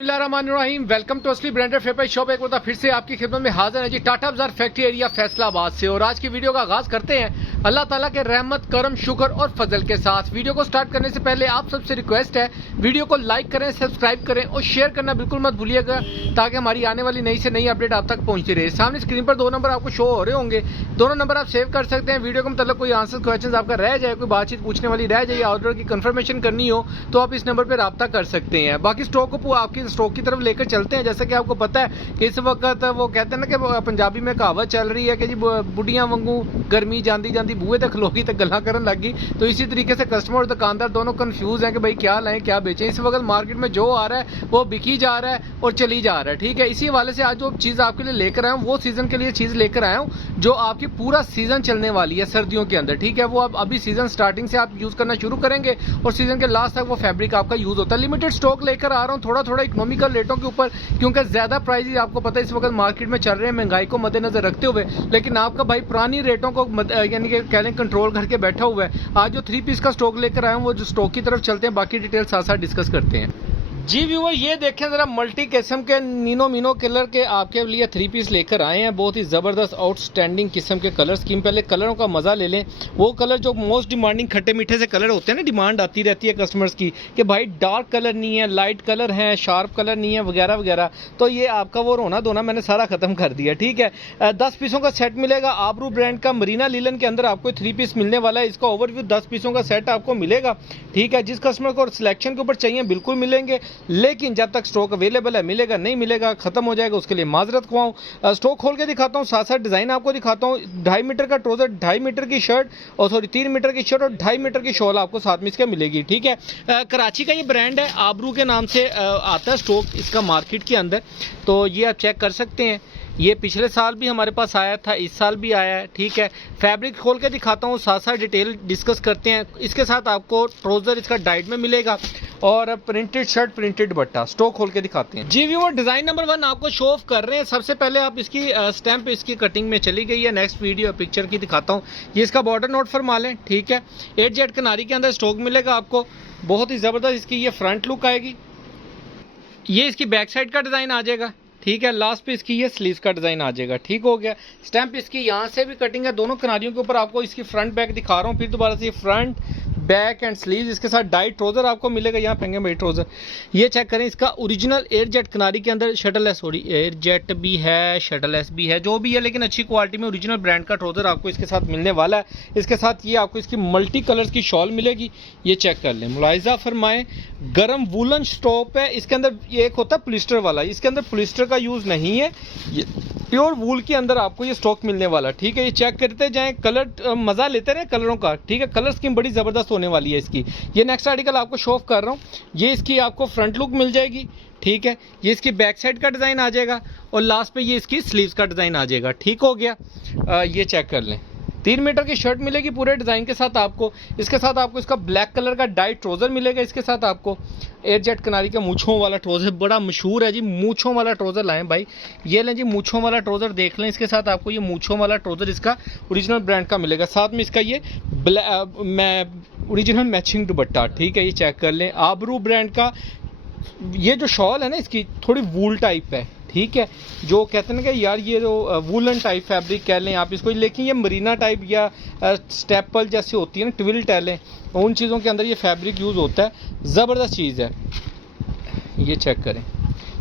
बिस्मिल्लाहिर्रहमानिर्रहीम। Welcome to असली branded फेपर shop. एक बार फिर से आपकी खिदमत में हाजिर है जी टाटा बाजार फैक्ट्री एरिया फैसलाबाद से। और आज की वीडियो का आगाज करते हैं अल्लाह ताला के रहमत करम शुक्र और फजल के साथ। वीडियो को स्टार्ट करने से पहले आप सबसे रिक्वेस्ट है वीडियो को लाइक करें, सब्सक्राइब करें और शेयर करना बिल्कुल मत भूलिएगा ताकि हमारी आने वाली नई से नई अपडेट आप तक पहुंचती रहे। सामने स्क्रीन पर दो नंबर आपको शो हो रहे होंगे, दोनों नंबर आप सेव कर सकते हैं। वीडियो के मतलब कोई आंसर क्वेश्चन आपका रह जाए, कोई बातचीत पूछने वाली रह जाए, ऑर्डर की कंफर्मेशन करनी हो तो आप इस नंबर पर रब्ता कर सकते हैं। बाकी स्टॉक को आपकी स्टॉक की तरफ लेकर चलते हैं। जैसे कि आपको पता है कि इस वक्त वो कहते हैं ना कि पंजाबी में कहावत चल रही है कि जी बुढ़ियां वांगू गर्मी जांदी जांदी बूहे तक खलोगी तक गल्ला करन लगी। तो इसी तरीके से कस्टमर और दुकानदार दोनों कंफ्यूज हैं कि भाई क्या लाएं क्या बेचें। इस वक्त मार्केट में जो आ रहा है वो बिकी जा रहा है और चली जा रहा है। ठीक है, इसी हवाले से आज जो चीज आपके लिए लेकर आया हूँ वो सीजन के लिए चीज लेकर आया हूँ जो आपकी पूरा सीजन चलने वाली है सर्दियों के अंदर। ठीक है, वो आप अभी सीजन स्टार्टिंग से आप यूज करना शुरू करेंगे और सीजन के लास्ट तक वो फैब्रिक आपका यूज होता है। लिमिटेड स्टॉक लेकर आ रहा हूँ, थोड़ा थोड़ा इकोनॉमिकल रेटों के ऊपर, क्योंकि ज्यादा प्राइस आपको पता है इस वक्त मार्केट में चल रहे हैं महंगाई को मद्देनजर रखते हुए। लेकिन आपका भाई पुरानी रेटों को यानी कि कह लें कंट्रोल करके बैठा हुआ है। आज जो 3 पीस का स्टॉक लेकर आए हैं वो जो स्टॉक की तरफ चलते हैं, बाकी डिटेल साथ साथ डिस्कस करते हैं। जी व्यूअर, ये देखें जरा मल्टी किस्म के नीनो मीनो कलर के आपके लिए 3 पीस लेकर आए हैं। बहुत ही जबरदस्त आउटस्टैंडिंग किस्म के कलर स्कीम। पहले कलरों का मजा ले लें। वो कलर जो मोस्ट डिमांडिंग खट्टे मीठे से कलर होते हैं ना, डिमांड आती रहती है कस्टमर्स की कि भाई डार्क कलर नहीं है, लाइट कलर है, शार्प कलर नहीं है वगैरह वगैरह। तो ये आपका वो रोना धोना मैंने सारा खत्म कर दिया। ठीक है, 10 पीसों का सेट मिलेगा। आबरू ब्रांड का मरीना लीलन के अंदर आपको 3 पीस मिलने वाला है। इसका ओवरव्यू 10 पीसों का सेट आपको मिलेगा। ठीक है, जिस कस्टमर को सिलेक्शन के ऊपर चाहिए बिल्कुल मिलेंगे, लेकिन जब स्टॉक अवेलेबल है मिलेगा, नहीं मिलेगा खत्म हो जाएगा, उसके लिए माजरत खुआऊं। स्टॉक खोल के दिखाता हूं, साथ साथ डिजाइन आपको दिखाता हूं। 2.5 मीटर का ट्राउजर, 2.5 मीटर की शर्ट और 3 मीटर की शर्ट और 2.5 मीटर की शॉल आपको साथ में इसके मिलेगी। ठीक है, कराची का ये ब्रांड है, आबरू के नाम से आता है स्टॉक इसका मार्केट के अंदर। तो ये आप चेक कर सकते हैं। ये पिछले साल भी हमारे पास आया था, इस साल भी आया है। ठीक है, फैब्रिक खोल के दिखाता हूँ, साथ साथ डिटेल डिस्कस करते हैं। इसके साथ आपको ट्राउजर इसका डाइट में मिलेगा और प्रिंटेड शर्ट, प्रिंटेड दुपट्टा। स्टॉक खोल के दिखाते हैं। जी व्यूअर, डिजाइन नंबर 1 आपको शो ऑफ कर रहे हैं। सबसे पहले आप इसकी स्टैंप इसकी कटिंग में चली गई है। नेक्स्ट वीडियो पिक्चर की दिखाता हूँ। ये इसका बॉर्डर नोट फरमा लें। ठीक है, 8 जेट किनारी के अंदर स्टॉक मिलेगा आपको। बहुत ही जबरदस्त इसकी ये फ्रंट लुक आएगी। ये इसकी बैक साइड का डिजाइन आ जाएगा। ठीक है, लास्ट पे इसकी ये स्लीव्स का डिजाइन आ जाएगा। ठीक हो गया, स्टैंप इसकी यहाँ से भी कटिंग है, दोनों किनारियों के ऊपर आपको इसकी फ्रंट बैक दिखा रहा हूँ। फिर दोबारा से फ्रंट बैक एंड स्लीव, इसके साथ डाइट ट्राउजर आपको मिलेगा। यहाँ फेंगे भाई ट्राउजर, ये चेक करें। इसका ओरिजिनल एयर जेट किनारी के अंदर शटललेस, सॉरी एयर जेट भी है, शटललेस भी है, जो भी है, लेकिन अच्छी क्वालिटी में ओरिजिनल ब्रांड का ट्राउजर आपको इसके साथ मिलने वाला है। इसके साथ ये आपको इसकी मल्टी कलर्स की शॉल मिलेगी। ये चेक कर लें, मुलाहिजा फरमाएं। गर्म वूलन स्टॉप है। इसके अंदर ये एक होता है पॉलिस्टर वाला, इसके अंदर पॉलिस्टर का यूज नहीं है, ये प्योर वूल के अंदर आपको ये स्टॉक मिलने वाला। ठीक है, ये चेक करते जाएं, कलर मजा लेते रहे कलरों का। ठीक है, कलर स्कीम बड़ी जबरदस्त होने वाली है इसकी। ये नेक्स्ट आर्टिकल आपको शो ऑफ कर रहा हूँ। ये इसकी आपको फ्रंट लुक मिल जाएगी। ठीक है, ये इसकी बैक साइड का डिजाइन आ जाएगा और लास्ट पे ये इसकी स्लीव्स का डिजाइन आ जाएगा। ठीक हो गया, ये चेक कर लें। 3 मीटर की शर्ट मिलेगी पूरे डिजाइन के साथ आपको। इसके साथ आपको इसका ब्लैक कलर का डाइट ट्राउजर मिलेगा। इसके साथ आपको एयर जेट किनारी का मूंछों वाला ट्राउजर, बड़ा मशहूर है जी, मूंछों वाला ट्राउजर लाएं भाई। ये लें जी, मूंछों वाला ट्राउजर देख लें। इसके साथ आपको ये मूंछों वाला ट्राउजर इसका ओरिजिनल ब्रांड का मिलेगा। साथ में इसका ये ओरिजिनल मैचिंग दुपट्टा। ठीक है, ये चेक कर लें। आबरू ब्रांड का ये जो शॉल है ना, इसकी थोड़ी वूल टाइप है। ठीक है, जो कहते हैं ना कि यार ये जो वूलन टाइप फैब्रिक कह लें आप इसको, लेकिन ये मरीना टाइप या स्टेपल जैसे होती है ना, ट्विल टैलें, उन चीज़ों के अंदर ये फैब्रिक यूज़ होता है। ज़बरदस्त चीज़ है, ये चेक करें।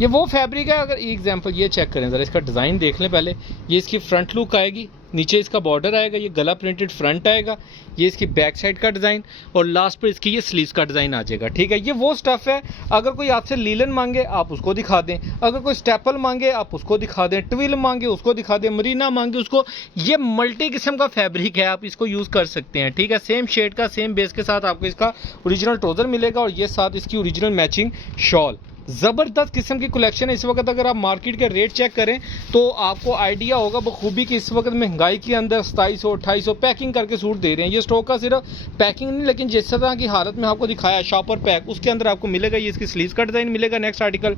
ये वो फैब्रिक है, अगर एग्जांपल ये चेक करें ज़रा, इसका डिज़ाइन देख लें पहले। ये इसकी फ्रंट लुक आएगी, नीचे इसका बॉर्डर आएगा, ये गला प्रिंटेड फ्रंट आएगा, ये इसकी बैक साइड का डिज़ाइन और लास्ट पर इसकी ये स्लीव्स का डिज़ाइन आ जाएगा। ठीक है, ये वो स्टफ़ है, अगर कोई आपसे लीलन मांगे आप उसको दिखा दें, अगर कोई स्टेपल मांगे आप उसको दिखा दें, ट्विल मांगे उसको दिखा दें, मरीना मांगे उसको। ये मल्टी किस्म का फैब्रिक है, आप इसको यूज़ कर सकते हैं। ठीक है, सेम शेड का सेम बेस के साथ आपको इसका ओरिजिनल ट्राउजर मिलेगा और ये साथ इसकी ओरिजिनल मैचिंग शॉल। ज़बरदस्त किस्म की कलेक्शन है इस वक्त। अगर आप मार्केट के रेट चेक करें तो आपको आइडिया होगा बखूबी कि इस वक्त महंगाई के अंदर 2700-2800 पैकिंग करके सूट दे रहे हैं। ये स्टॉक का सिर्फ पैकिंग नहीं, लेकिन जिस तरह की हालत में आपको दिखाया शॉपर पैक, उसके अंदर आपको मिलेगा। ये इसकी स्लीव्स का डिज़ाइन मिलेगा। नेक्स्ट आर्टिकल,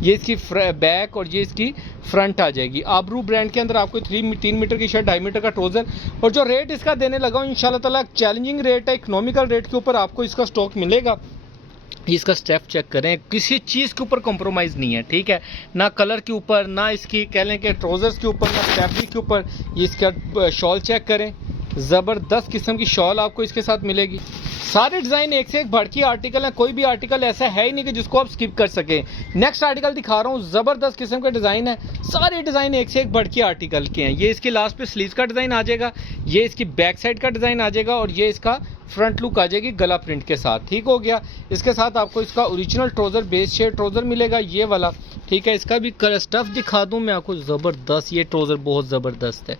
ये इसकी बैक और ये इसकी फ्रंट आ जाएगी। आबरू ब्रांड के अंदर आपको 3 मीटर की शर्ट, 2.5 मीटर का ट्राउजर। और जो रेट इसका देने लगा हूँ इंशाल्लाह ताला चैलेंजिंग रेट है, इकोनॉमिकल रेट के ऊपर आपको इसका स्टॉक मिलेगा। इसका स्टेप चेक करें, किसी चीज़ के ऊपर कॉम्प्रोमाइज़ नहीं है, ठीक है, ना कलर के ऊपर, ना इसकी कह लें कि ट्राउज़र्स के ऊपर, ना फैब्रिक के ऊपर। ये इसका शॉल चेक करें, ज़बरदस्त किस्म की शॉल आपको इसके साथ मिलेगी। सारे डिज़ाइन एक से एक बढ़ के आर्टिकल हैं, कोई भी आर्टिकल ऐसा है ही नहीं कि जिसको आप स्किप कर सकें। नेक्स्ट आर्टिकल दिखा रहा हूँ, ज़बरदस्त किस्म का डिज़ाइन है, सारे डिज़ाइन एक से एक बढ़ के आर्टिकल के हैं। ये इसके लास्ट पे स्लीव्स का डिज़ाइन आ जाएगा, ये इसकी बैक साइड का डिज़ाइन आ जाएगा और ये इसका फ्रंट लुक आ जाएगी गला प्रिंट के साथ, ठीक हो गया। इसके साथ आपको इसका original trouser base shade trouser मिलेगा, ये वाला, ठीक है। इसका भी स्टफ़ दिखा दूँ मैं आपको, ज़बरदस्त, ये ट्राउज़र बहुत ज़बरदस्त है,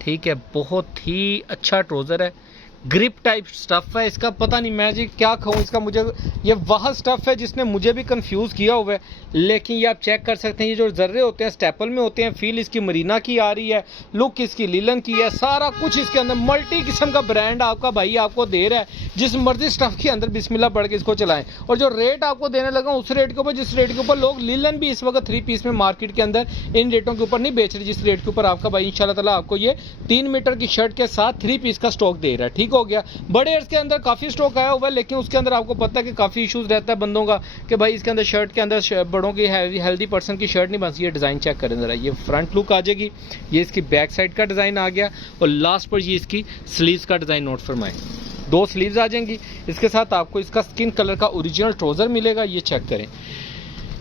ठीक है, बहुत ही अच्छा ट्राउज़र है, ग्रिप टाइप स्टफ़ है इसका। पता नहीं मैं जी क्या कहूँ इसका, मुझे ये वह स्टफ़ है जिसने मुझे भी कंफ्यूज किया हुआ है। लेकिन ये आप चेक कर सकते हैं, ये जो जर्रे होते हैं स्टेपल में होते हैं, फील इसकी मरीना की आ रही है, लुक इसकी लीलन की है, सारा कुछ इसके अंदर मल्टी किस्म का ब्रांड आपका भाई आपको दे रहा है। जिस मर्जी स्टफ़ के अंदर बिस्मिल्लाह पढ़ के इसको चलाएं। और जो रेट आपको देने लगा उस रेट के ऊपर, जिस रेट के ऊपर लोग लीलन भी इस वक्त 3 पीस में मार्केट के अंदर इन रेटों के ऊपर नहीं बेच रहे, जिस रेट के ऊपर आपका भाई इंशाल्लाह ताला आपको ये 3 मीटर की शर्ट के साथ 3 पीस का स्टॉक दे रहा है, ठीक हो गया। बड़े के अंदर काफी स्टॉक आया हुआ है, लेकिन उसके अंदर आपको पता है कि काफी इश्यूज रहता है बंदों का कि भाई इसके अंदर शर्ट के अंदर बड़ों की हेल्दी पर्सन की शर्ट नहीं बनती। ये डिजाइन चेक करें जरा, ये फ्रंट लुक आ जाएगी, ये इसकी बैक साइड का डिजाइन आ गया और लास्ट पर ये इसकी स्लीव्स का डिजाइन नोट फरमाएं, 2 स्लीव्स आ जाएंगी। इसके साथ आपको इसका स्किन कलर का ओरिजिनल ट्राउजर मिलेगा, ये चेक करें,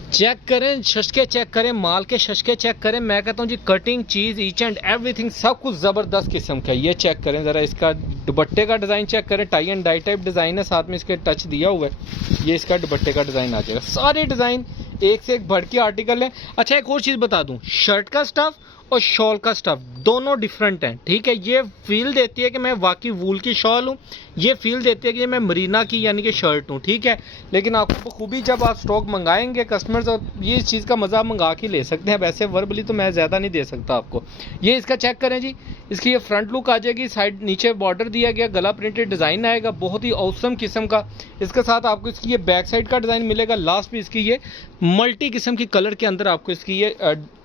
चेक करें, शशके चेक करें, माल के शशके चेक करें। मैं कहता हूँ जी कटिंग चीज़ ईच एंड एवरीथिंग सब कुछ ज़बरदस्त किस्म का। ये चेक करें ज़रा, इसका दुपट्टे का डिज़ाइन चेक करें, tie and dye type design है, साथ में इसके टच दिया हुआ है। ये इसका दुपट्टे का डिज़ाइन आ जाएगा। सारे डिज़ाइन एक से एक बढ़ के आर्टिकल है। अच्छा एक और चीज़ बता दूँ, शर्ट का स्टफ़ और शॉल का स्टफ दोनों डिफरेंट हैं, ठीक है। ये फील देती है कि मैं वाकई वूल की शॉल हूँ, ये फील देती है कि मैं मरीना की यानी कि शर्ट हूँ, ठीक है। लेकिन आपको खूबी जब आप स्टॉक मंगाएंगे कस्टमर्स, और ये इस चीज़ का मज़ा मंगा के ले सकते हैं। वैसे वर्बली तो मैं ज़्यादा नहीं दे सकता आपको। ये इसका चेक करें जी, इसकी ये फ्रंट लुक आ जाएगी, साइड नीचे बॉर्डर दिया गया, गला प्रिंटेड डिज़ाइन आएगा, बहुत ही औसम किस्म का। इसके साथ आपको इसकी ये बैक साइड का डिज़ाइन मिलेगा, लास्ट में इसकी ये मल्टी किस्म की कलर के अंदर आपको इसकी ये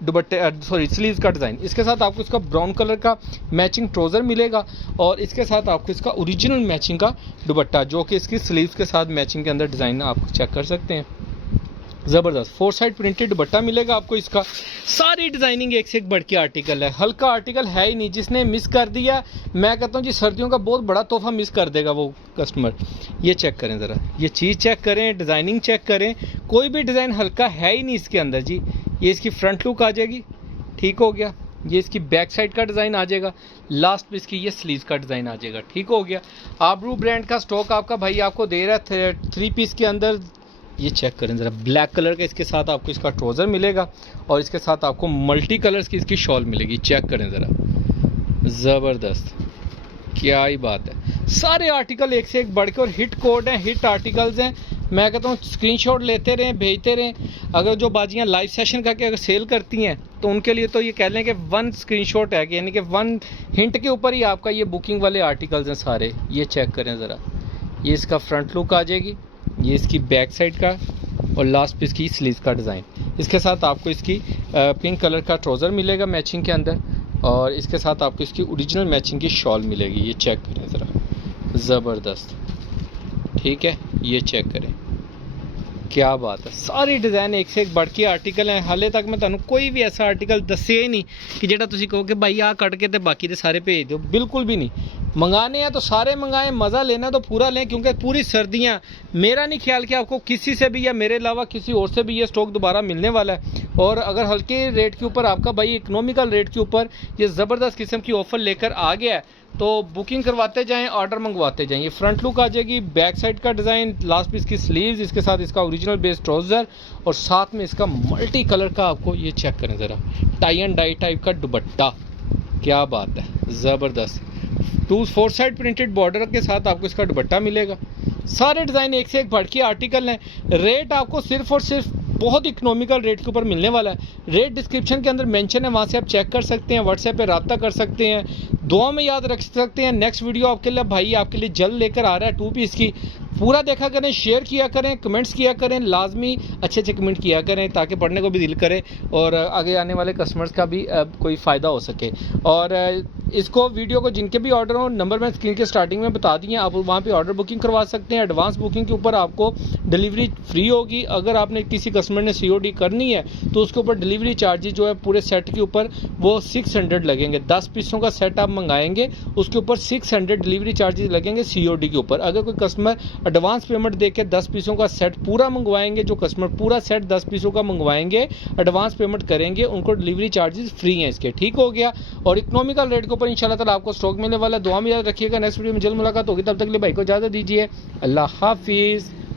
दुपट्टे स्लीव्स का डिज़ाइन। इसके साथ आपको इसका ब्राउन कलर का मैचिंग ट्राउज़र मिलेगा और इसके साथ आपको इसका ओरिजिनल मैचिंग का दुपट्टा, जो कि इसकी स्लीव्स के साथ मैचिंग के अंदर डिज़ाइन आप चेक कर सकते हैं। ज़बरदस्त 4 साइड प्रिंटेड दुपट्टा मिलेगा आपको इसका। सारी डिज़ाइनिंग एक से एक बढ़ के आर्टिकल है, हल्का आर्टिकल है ही नहीं। जिसने मिस कर दिया, मैं कहता हूँ जी सर्दियों का बहुत बड़ा तोहफा मिस कर देगा वो कस्टमर। ये चेक करें ज़रा, ये चीज़ चेक करें, डिज़ाइनिंग चेक करें, कोई भी डिज़ाइन हल्का है ही नहीं इसके अंदर जी। ये इसकी फ्रंट लुक आ जाएगी, ठीक हो गया। ये इसकी बैक साइड का डिज़ाइन आ जाएगा, लास्ट पे इसकी ये स्लीव्स का डिज़ाइन आ जाएगा, ठीक हो गया। आबरू ब्रांड का स्टॉक आपका भाई आपको दे रहा है 3 पीस के अंदर। ये चेक करें ज़रा, ब्लैक कलर का इसके साथ आपको इसका ट्राउज़र मिलेगा और इसके साथ आपको मल्टी कलर्स की इसकी शॉल मिलेगी। चेक करें ज़रा, ज़बरदस्त, क्या ही बात है। सारे आर्टिकल एक से एक बढ़ के और हिट कोड हैं, हिट आर्टिकल्स हैं। मैं कहता हूँ स्क्रीनशॉट लेते रहें, भेजते रहें। अगर जो बाजियाँ लाइव सेशन करके अगर सेल करती हैं तो उनके लिए तो ये कह लें कि 1 स्क्रीनशॉट है, यानी कि 1 हिंट के ऊपर ही आपका ये बुकिंग वाले आर्टिकल्स हैं सारे। ये चेक करें ज़रा, ये इसका फ्रंट लुक आ जाएगी, ये इसकी बैक साइड का और लास्ट पे इसकी स्लीव्स का डिज़ाइन। इसके साथ आपको इसकी पिंक कलर का ट्राउज़र मिलेगा मैचिंग के अंदर और इसके साथ आपको इसकी ओरिजिनल मैचिंग की शॉल मिलेगी। ये चेक करें ज़रा, ज़बरदस्त, ठीक है। ये चेक करें, क्या बात है। सारी डिज़ाइन एक से एक बढ़ के आर्टिकल हैं। हाले तक मैं तुहानू कोई भी ऐसा आर्टिकल दस्से ही नहीं कि जेड़ा तुसी कहो कि भाई आ कट के ते बाकी दे सारे भेज दो, बिल्कुल भी नहीं। मंगाने हैं तो सारे मंगाएं, मज़ा लेना तो पूरा लें, क्योंकि पूरी सर्दियाँ मेरा नहीं ख्याल कि आपको किसी से भी या मेरे अलावा किसी और से भी ये स्टॉक दोबारा मिलने वाला है। और अगर हल्के रेट के ऊपर आपका भाई इकोनॉमिकल रेट के ऊपर ये ज़बरदस्त किस्म की ऑफ़र लेकर आ गया है तो बुकिंग करवाते जाएं, ऑर्डर मंगवाते जाएं। ये फ्रंट लुक आ जाएगी, बैक साइड का डिज़ाइन, लास्ट पीस की स्लीव्स, इसके साथ इसका ओरिजिनल बेस ट्राउज़र और साथ में इसका मल्टी कलर का आपको ये चेक करें ज़रा टाई एंड डाई टाइप का दुपट्टा। क्या बात है, ज़बरदस्त। 4 साइड प्रिंटेड बॉर्डर के साथ आपको इसका दुपट्टा मिलेगा। सारे डिज़ाइन एक से एक बढ़ के आर्टिकल हैं। रेट आपको सिर्फ और सिर्फ बहुत इकोनॉमिकल रेट के ऊपर मिलने वाला है। रेट डिस्क्रिप्शन के अंदर मेंशन है, वहाँ से आप चेक कर सकते हैं, व्हाट्सएप पे रब्ता कर सकते हैं, दुआ में याद रख सकते हैं। नेक्स्ट वीडियो आपके लिए भाई आपके लिए जल्द लेकर आ रहा है 2 पीस की। पूरा देखा करें, शेयर किया करें, कमेंट्स किया करें, लाजमी अच्छे अच्छे कमेंट किया करें ताकि पढ़ने को भी दिल करे और आगे आने वाले कस्टमर्स का भी कोई फ़ायदा हो सके। और इसको वीडियो को जिनके भी ऑर्डर हो, नंबर मैं स्क्रीन के स्टार्टिंग में बता दिए, आप वहाँ पे ऑर्डर बुकिंग करवा सकते हैं। एडवांस बुकिंग के ऊपर आपको डिलीवरी फ्री होगी। अगर आपने किसी कस्टमर ने COD करनी है तो उसके ऊपर डिलीवरी चार्जेस जो है पूरे सेट के ऊपर वो 600 लगेंगे। 10 पीसों का सेट आप मंगाएंगे उसके ऊपर 600 डिलीवरी चार्जेस लगेंगे COD के ऊपर। अगर कोई कस्टमर एडवांस पेमेंट देके 10 पीसों का सेट पूरा मंगवाएंगे, जो कस्टमर पूरा सेट 10 पीसों का मंगवाएंगे, एडवांस पेमेंट करेंगे, उनको डिलीवरी चार्जेस फ्री हैं इसके। ठीक हो गया। और इकोनॉमिकल रेट के ऊपर इंशाल्लाह ताला आपको स्टॉक मिलने वाला है। दुआ में याद रखिएगा। नेक्स्ट वीडियो में जल्द मुलाकात होगी, तब तक के लिए भाई को इजाजत दीजिए। अल्लाह हाफिज।